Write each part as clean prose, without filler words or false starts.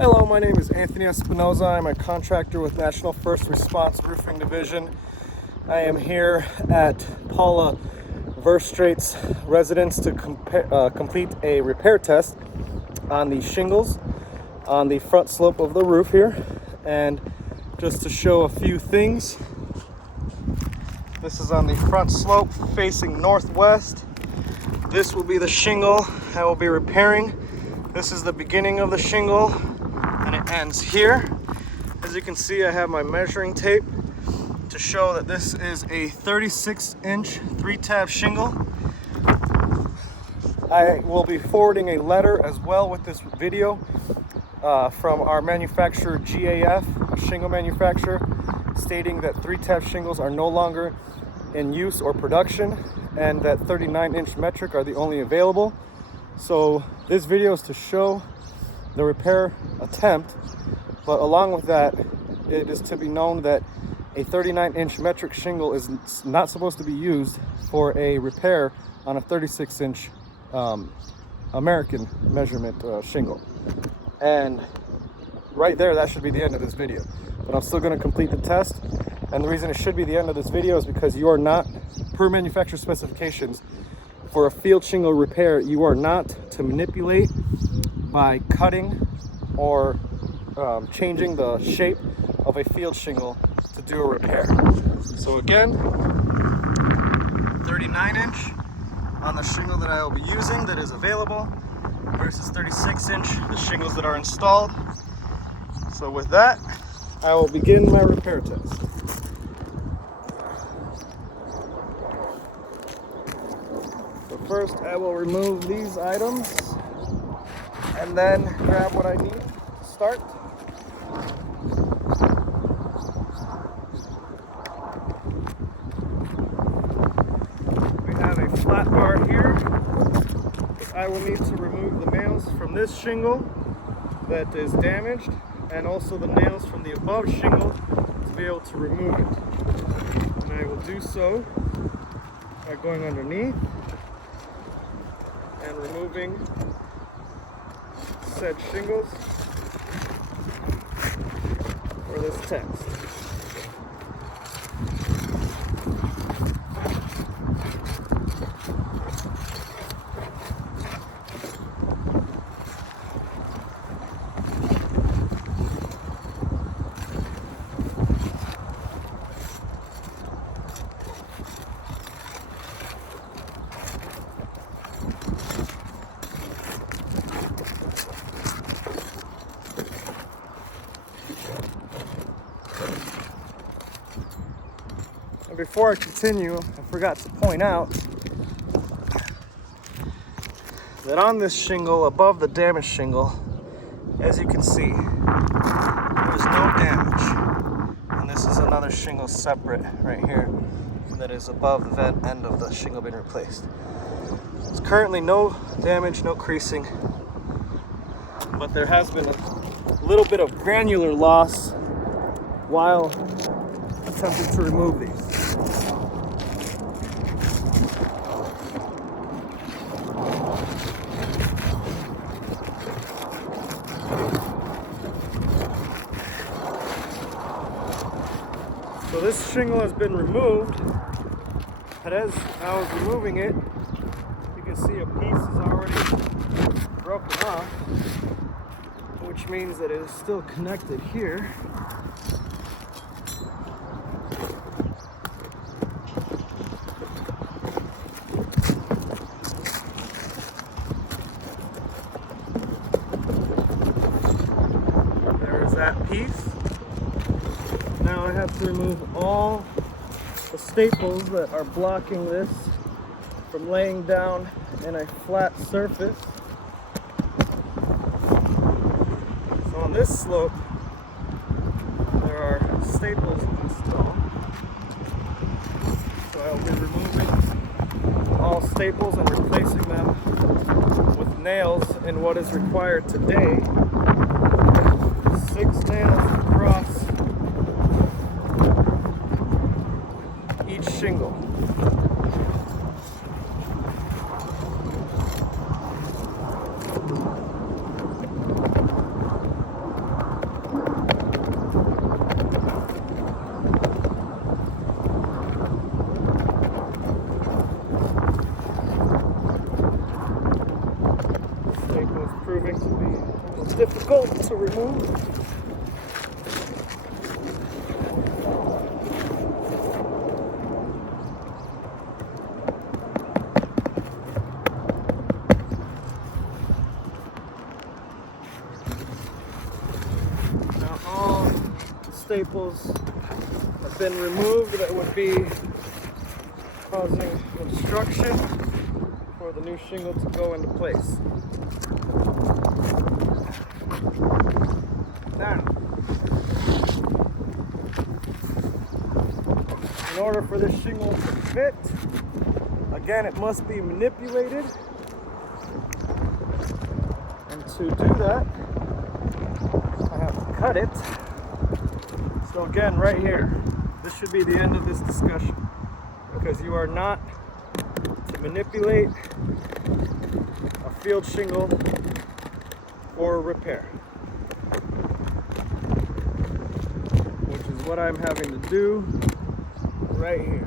Hello, my name is Anthony Espinoza. I'm a contractor with National First Response Roofing Division. I am here at Paula Verstraete's residence to complete a repair test on the shingles on the front slope of the roof here. And just to show a few things, this is on the front slope facing northwest. This will be the shingle I will be repairing. This is the beginning of the shingle and it ends here. As you can see, I have my measuring tape to show that this is a 36-inch 3-tab shingle. I will be forwarding a letter as well with this video from our manufacturer GAF, a shingle manufacturer, stating that 3-tab shingles are no longer in use or production and that 39-inch metric are the only available. So this video is to show the repair attempt, but along with that, it is to be known that a 39-inch metric shingle is not supposed to be used for a repair on a 36-inch American measurement shingle. And right there, that should be the end of this video. But I'm still going to complete the test. And the reason it should be the end of this video is because you are not, per manufacturer specifications, for a field shingle repair, you are not to manipulate by cutting or changing the shape of a field shingle to do a repair. So again, 39-inch on the shingle that I will be using that is available versus 36-inch, the shingles that are installed. So with that, I will begin my repair test. So first I will remove these items and then grab what I need to start. We have a flat bar here. I will need to remove the nails from this shingle that is damaged and also the nails from the above shingle to be able to remove it. And I will do so by going underneath and removing said shingles for this test. Before I continue, I forgot to point out that on this shingle, above the damaged shingle, as you can see, there's no damage. And this is another shingle separate right here that is above the vent end of the shingle being replaced. There's currently no damage, no creasing, but there has been a little bit of granular loss while attempting to remove these. So this shingle has been removed, but as I was removing it, you can see a piece is already broken off, which means that it is still connected here. There's that piece. Now I have to remove all the staples that are blocking this from laying down in a flat surface. So on this slope, there are staples installed. So I'll be removing all staples and replacing them with nails in what is required today. 6 nails across each shingle. is proving to be almost difficult to remove. Now all the staples have been removed that would be causing obstruction for the new shingle to go into place. Now, in order for this shingle to fit, again, it must be manipulated. And to do that, I have to cut it. So again, right here, this should be the end of this discussion, because you are not to manipulate a field shingle for repair, which is what I'm having to do right here.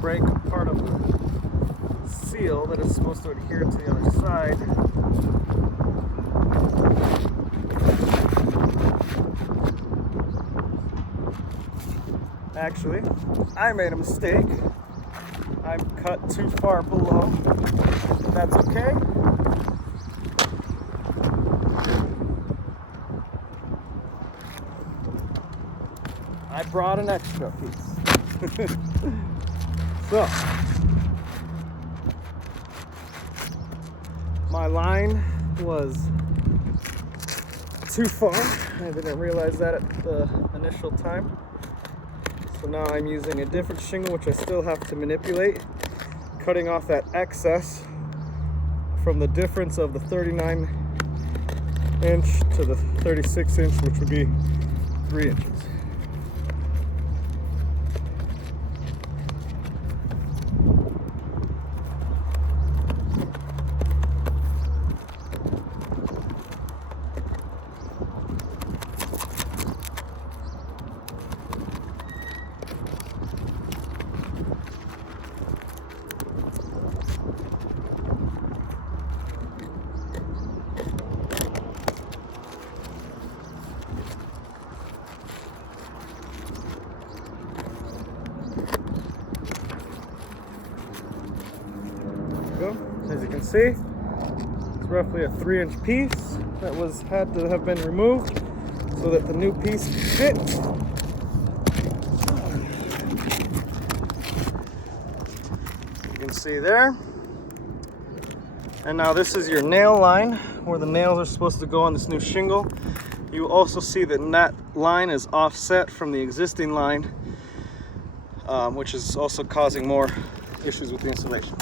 Break part of the seal that is supposed to adhere to the other side. Actually, I made a mistake. I cut too far below. That's okay. I brought an extra piece. So, my line was too far. I didn't realize that at the initial time. So now I'm using a different shingle, which I still have to manipulate, cutting off that excess from the difference of the 39 inch to the 36 inch, which would be 3 inches. As you can see, it's roughly a 3-inch piece that had to have been removed so that the new piece fits. You can see there. And now this is your nail line where the nails are supposed to go on this new shingle. You also see that line is offset from the existing line, which is also causing more issues with the installation.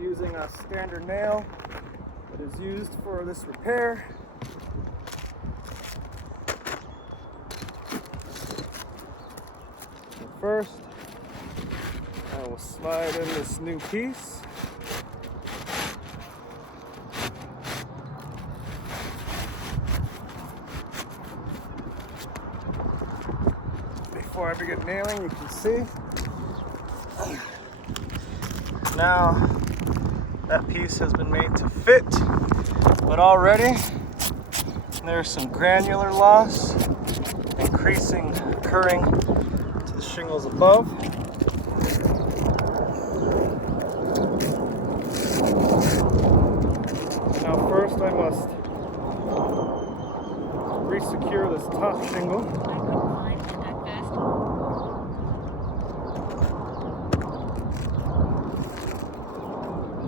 Using a standard nail that is used for this repair. So first, I will slide in this new piece. Before I begin nailing, you can see. Now, that piece has been made to fit, but already there's some granular loss occurring to the shingles above. Now first I must re-secure this top shingle.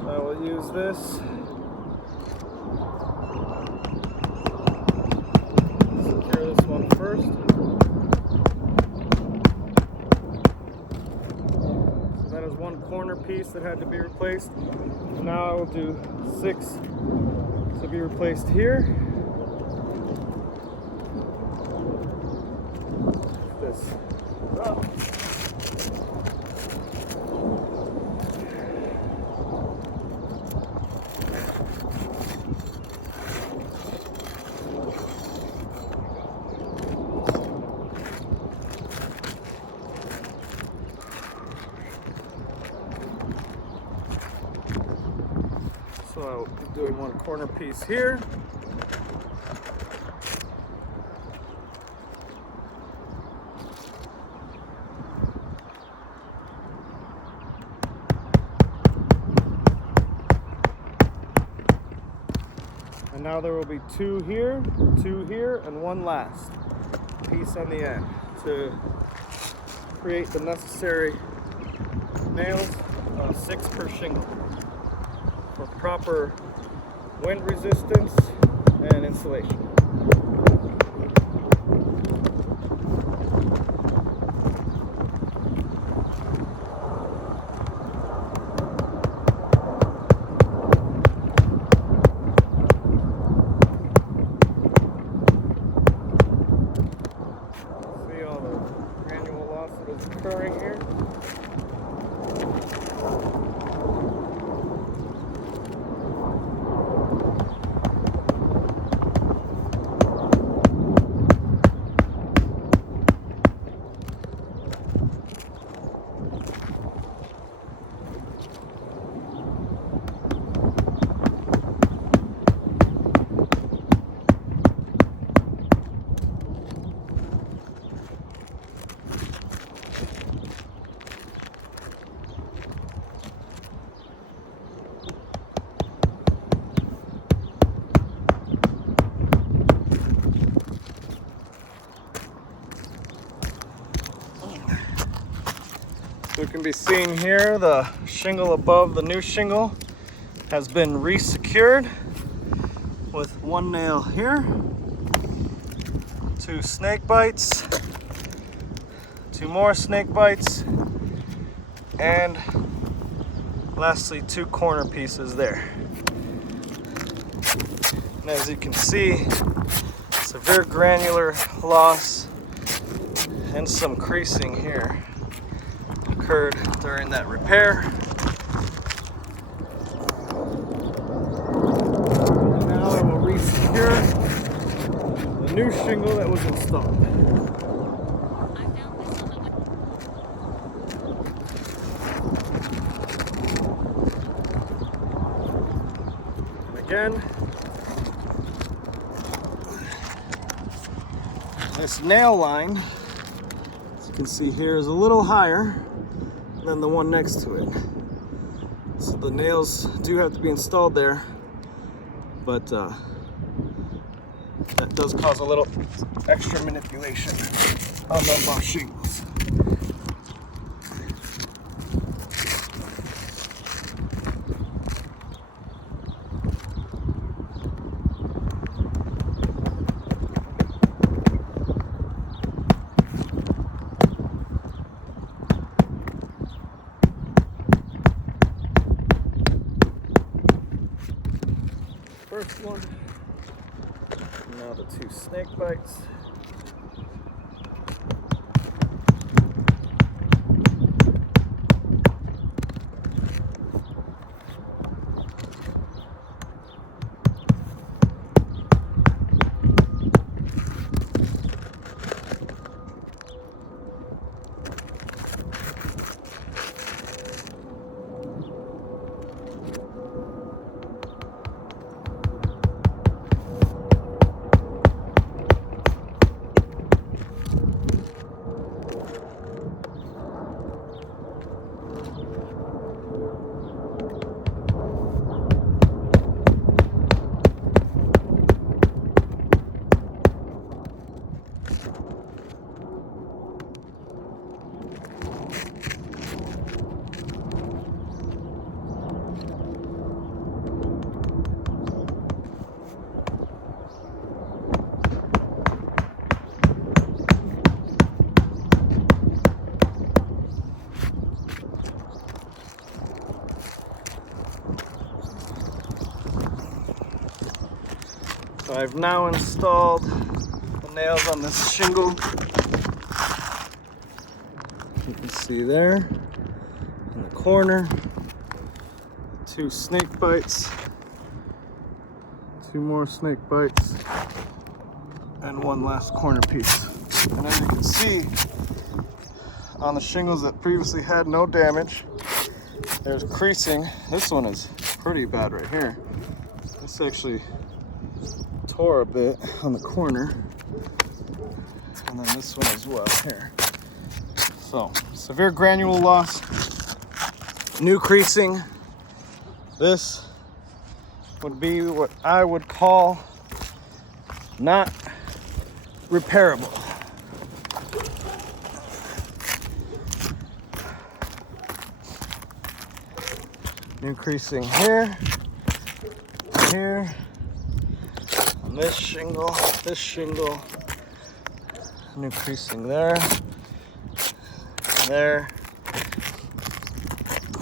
I will use this secure this one first. corner piece that had to be replaced. Now I will do 6 to be replaced here. This up. So I'll be doing one corner piece here. And now there will be 2 here, 2 here, and 1 last piece on the end to create the necessary nails, 6 per shingle, for proper wind resistance and insulation. See all the granule loss that is occurring here. So it can be seen here, the shingle above the new shingle has been re-secured with 1 nail here, 2 snake bites, 2 more snake bites, and lastly 2 corner pieces there. And as you can see, severe granular loss and some creasing here occurred during that repair. And now I will re-secure the new shingle that was installed. And again, this nail line, as you can see here, is a little higher than the one next to it. So the nails do have to be installed there, but that does cause a little extra manipulation on the shingles. First one, now the 2 snake bites. So I've now installed the nails on this shingle. You can see there in the corner, 2 snake bites, 2 more snake bites, and 1 last corner piece. And as you can see, on the shingles that previously had no damage, there's creasing. This one is pretty bad right here. This actually tore a bit on the corner. And then this one as well here. So, severe granule loss, new creasing. This would be what I would call not repairable. New creasing here, here, on this shingle, new creasing there, there,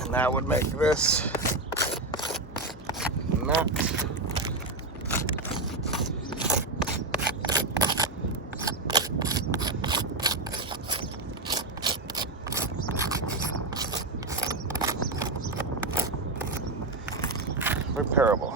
and that would make this not repairable.